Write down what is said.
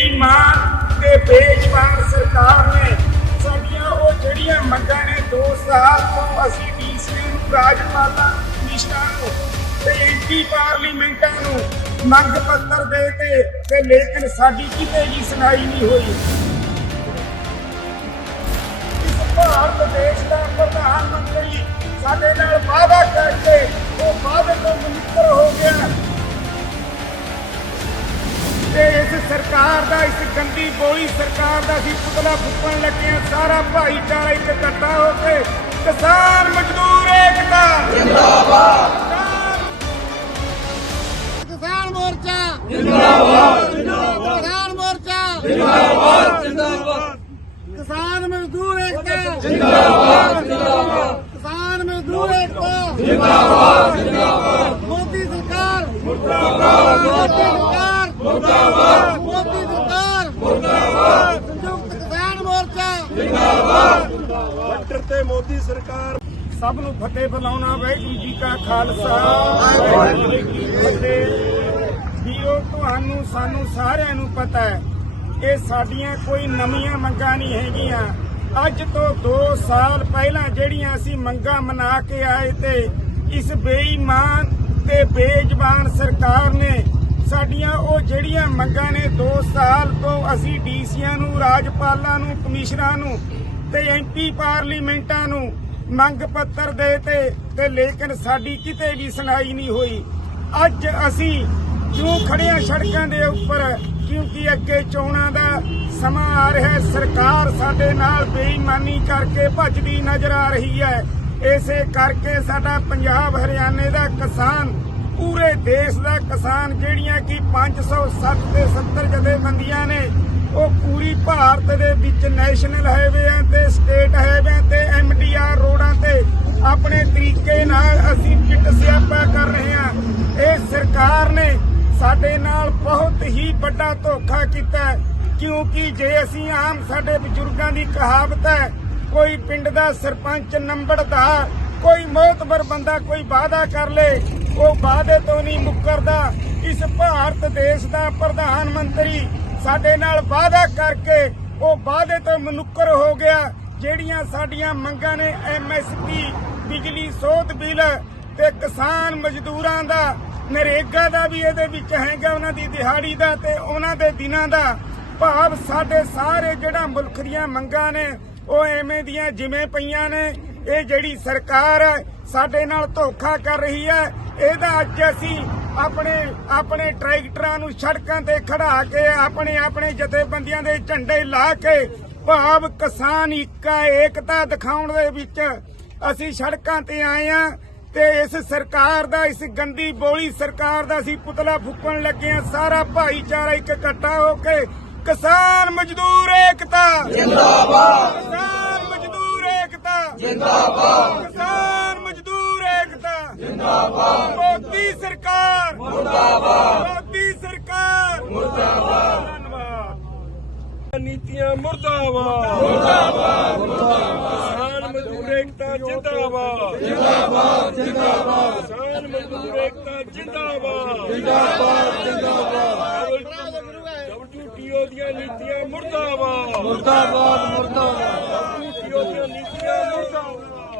ਬੇਈਮਾਨ ਤੇ ਬੇਜਵਾਨ ਸਰਕਾਰ ਨੇ ਸਾਡੀਆਂ ਉਹ ਜਿਹੜੀਆਂ ਮੰਗਾਂ ਨੇ 2 ਸਾਲ ਤੋਂ ਅਸੀਂ ਡੀਸੀ ਨੂੰ ਰਾਜਪਾਲਾਂ ਮਿਸ਼ਨਾਂ ਨੂੰ ਤੇ ਐਂਟੀ ਪਾਰਲੀਮੈਂਟਾਂ ਨੂੰ ਮੰਗ ਪੱਤਰ ਦੇ ਕੇ ਤੇ ਲੇਕਿਨ ਸਾਡੀ ਕਿਤੇ ਵੀ ਸੁਣਾਈ ਨਹੀਂ ਹੋਈ। ਇਸ ਭਾਰਤ ਦੇਸ਼ ਦਾ ਪ੍ਰਧਾਨ ਮੰਤਰੀ ਸਾਡੇ ਨਾਲ ਵਾਅਦਾ ਇਸ ਗੰਦੀ ਸਰਕਾਰ ਦਾ ਅਸੀਂ ਪੁਤਲਾ ਫੁੱਕਣ ਲੱਗੇ ਸਾਰਾ ਭਾਈਚਾਰਾ ਇਕੱਠਾ ਹੋ ਕੇ ਕਿਸਾਨ ਮਜ਼ਦੂਰ ਏਕਤਾ। ਕਿਸਾਨ ਮੋਰਚਾ। ਜਿੰਦਾਬਾਦ ਜਿੰਦਾਬਾਦ ਕਿਸਾਨ ਮੋਰਚਾ। ਜਿੰਦਾਬਾਦ ਜਿੰਦਾਬਾਦ ਕਿਸਾਨ ਮਜ਼ਦੂਰ ਏਕਤਾ। ਜਿੰਦਾਬਾਦ ਜਿੰਦਾਬਾਦ ਕਿਸਾਨ ਮਜ਼ਦੂਰ ਏਕਤਾ। ਜਿੰਦਾਬਾਦ ਜਿੰਦਾਬਾਦ ਮੋਦੀ ਸਰਕਾਰ। ਮੁਰਦਾਬਾਦ ਮੋਦੀ ਸਰਕਾਰ। ਮੁਰਦਾਬਾਦ ਮੋਦੀ ਸਰਕਾਰ ਮੁਰਦਾਬਾਦ ਸੰਯੁਕਤ ਕਿਸਾਨ ਮੋਰਚਾ ਬੱਟਰ ਤੇ ਮੋਦੀ ਸਰਕਾਰ ਸਭ ਨੂੰ ਫਤਿਹ ਬੁਲਾਉਣਾ ਵਾਹਿਗੁਰੂ ਜੀ ਕਾ ਖਾਲਸਾ। ਵਾਹਿਗੁਰੂ ਜੀ ਕੀ ਫਤਿਹ ਜੀਓ, ਤੁਹਾਨੂੰ, ਸਾਨੂੰ ਸਾਰਿਆਂ ਨੂੰ ਪਤਾ ਹੈ ਇਹ ਸਾਡੀਆਂ ਕੋਈ ਨਵੀਆਂ ਮੰਗਾਂ ਨਹੀਂ ਹੈਗੀਆਂ। ਅੱਜ ਤੋਂ 2 ਸਾਲ ਪਹਿਲਾਂ ਜਿਹੜੀਆਂ ਅਸੀਂ ਮੰਗਾਂ ਮਨਾ ਕੇ ਆਏ ਤੇ ਇਸ ਬੇਈਮਾਨ ਤੇ ਬੇਜ਼ਬਾਨ ਸਰਕਾਰ ਨੇ ਸਾਡੀਆਂ ਉਹ ਜਿਹੜੀਆਂ ਮੰਗਾਂ ਨੇ 2 ਸਾਲ ਤੋਂ ਅਸੀਂ ਡੀਸੀਆਂ ਨੂੰ, ਰਾਜਪਾਲਾਂ ਨੂੰ ਕਮਿਸ਼ਨਰਾਂ ਨੂੰ ਤੇ ਐਮਪੀ ਪਾਰਲੀਮੈਂਟਾਂ ਨੂੰ ਮੰਗ ਪੱਤਰ ਦੇ ਤੇ ਤੇ ਲੇਕਿਨ ਸਾਡੀ ਕਿਤੇ ਵੀ ਸੁਣਾਈ ਨਹੀਂ ਹੋਈ। ਅੱਜ ਅਸੀਂ ਕਿਉਂ ਖੜਿਆ ਸੜਕਾਂ ਦੇ ਉੱਪਰ? ਕਿਉਂਕਿ ਅੱਗੇ ਚੋਣਾਂ ਦਾ ਸਮਾਂ ਆ ਰਿਹਾ ਹੈ। ਸਰਕਾਰ ਸਾਡੇ ਨਾਲ ਬੇਈਮਾਨੀ ਕਰਕੇ ਭੱਜਦੀ ਨਜ਼ਰ ਆ ਰਹੀ ਹੈ। ਇਸੇ ਕਰਕੇ ਸਾਡਾ ਪੰਜਾਬ ਹਰਿਆਣੇ ਦਾ ਕਿਸਾਨ, ਪੂਰੇ ਦੇਸ਼ ਦਾ ਕਿਸਾਨ ਜਿਹੜੀਆਂ ਕਿ 560 ਤੇ 70 ਜਥੇਬੰਦੀਆਂ ਨੇ, ਉਹ ਪੂਰੀ ਭਾਰਤ ਦੇ ਵਿੱਚ ਨੈਸ਼ਨਲ ਹਾਈਵੇ ਤੇ ਆਪਣੇ ਤਰੀਕੇ ਨਾਲ ਅਸੀਂ ਕਿੱਟ ਸਿਆਪਾ ਕਰ ਰਹੇ ਹਾਂ। ਇਹ ਸਰਕਾਰ ਨੇ ਸਾਡੇ ਨਾਲ ਬਹੁਤ ਹੀ ਵੱਡਾ ਧੋਖਾ ਕੀਤਾ ਕਿਉਂਕਿ ਜੇ ਅਸੀਂ ਆਮ ਸਾਡੇ ਬਜ਼ੁਰਗਾਂ ਦੀ ਕਹਾਵਤ ਹੈ, ਕੋਈ ਪਿੰਡ ਦਾ ਸਰਪੰਚ ਨੰਬਰਦਾਰ ਕੋਈ ਮੋਤਬਰ ਬੰਦਾ ਕੋਈ ਵਾਅਦਾ ਕਰ ਲੇ, ਉਹ ਵਾਅਦੇ ਤੋਂ ਨਹੀਂ ਮੁੱਕਰਦਾ। ਇਸ ਭਾਰਤ ਦੇਸ਼ ਦਾ ਪ੍ਰਧਾਨ ਮੰਤਰੀ ਸਾਡੇ ਨਾਲ ਵਾਅਦਾ ਕਰਕੇ ਉਹ ਵਾਅਦੇ ਤੋਂ ਮਨੁੱਕਰ ਹੋ ਗਿਆ, ਜਿਹੜੀਆਂ ਸਾਡੀਆਂ ਮੰਗਾਂ ਨੇ ਐਮਐਸਪੀ ਬਿਜਲੀ ਸੋਧ ਬਿੱਲ ਤੇ ਕਿਸਾਨ ਮਜ਼ਦੂਰਾਂ ਦਾ, ਨਰੇਗਾ ਦਾ ਵੀ ਇਹਦੇ ਵਿੱਚ ਹੈਗਾ ਉਹਨਾਂ ਦੀ ਦਿਹਾੜੀ ਦਾ ਤੇ ਉਹਨਾਂ ਦੇ ਦਿਨਾਂ ਦਾ। ਭਾਵ ਸਾਡੇ ਸਾਰੇ ਜਿਹੜਾ ਮੁਲਕ ਦੀਆਂ ਮੰਗਾਂ ਨੇ, ਉਹ ਐਵੇਂ ਦੀਆਂ ਜਿਵੇਂ ਪਈਆਂ ਨੇ। ਇਹ ਜਿਹੜੀ ਸਰਕਾਰ ਹੈ ਸਾਡੇ ਨਾਲ ਧੋਖਾ ਕਰ ਰਹੀ ਹੈ, ਇਹਦਾ ਅੱਜ ਅਸੀਂ ਆਪਣੇ ਆਪਣੇ ਟਰੈਕਟਰਾਂ ਨੂੰ ਸੜਕਾਂ ਤੇ ਖੜਾ ਕੇ, ਆਪਣੇ ਆਪਣੇ ਜਥੇਬੰਦੀਆਂ ਦੇ ਝੰਡੇ ਲਾ ਕੇ, ਭਾਵ ਕਿਸਾਨ ਇੱਕਾ ਏਕਤਾ ਦਿਖਾਉਣ ਦੇ ਵਿੱਚ ਅਸੀਂ ਸੜਕਾਂ ਤੇ ਆਏ ਆ ਤੇ ਇਸ ਸਰਕਾਰ ਦਾ ਇਸ ਗੰਦੀ ਬੋਲੀ ਸਰਕਾਰ ਦਾ ਅਸੀਂ ਪੁਤਲਾ ਫੁੱਕਣ ਲੱਗੇ ਆ। ਸਾਰਾ ਭਾਈਚਾਰਾ ਇੱਕ ਇਕੱਠਾ ਹੋ ਕੇ ਕਿਸਾਨ ਮਜ਼ਦੂਰ ਏਕਤਾ। ਜਿੰਦਾਬਾਦ। ਕਿਸਾਨ ਮਜ਼ਦੂਰ ਏਕਤਾ। ਜਿੰਦਾਬਾਦ। ਕਿਸਾਨ ਮਜ਼ਦੂਰ ਏਕਤਾ। ਜਿੰਦਾਬਾਦ। ਮੋਦੀ ਸਰਕਾਰ। ਮੁਰਦਾਬਾਦ। ਮੋਦੀ ਸਰਕਾਰ। ਮੁਰਦਾਬਾਦ। ਧੰਨਵਾਦ। ਨੀਤੀਆਂ ਮੁਰਦਾਬਾਦ। ਮੁਰਦਾਬਾਦ। ਮਜ਼ਦੂਰ ਏਕਤਾ ਜਿੰਦਾਬਾਦ। ਜਿੰਦਾਬਾਦ ਜਿੰਦਾਬਾਦ। ਕਿਸਾਨ ਮਜ਼ਦੂਰ ਏਕਤਾ ਜਿੰਦਾਬਾਦ। ਜਿੰਦਾਬਾਦ ਜਿੰਦਾਬਾਦ। ਡਬਲਯੂਟੀਓ ਦੀਆਂ ਨੀਤੀਆਂ ਮੁਰਦਾਬਾਦ। ਮੁਰਦਾਬਾਦ ਮੁਰਦਾਬਾਦ। ਡਬਲਯੂਟੀਓ ਦੀਆਂ ਨੀਤੀਆਂ ਮੁਰਦਾਬਾਦ।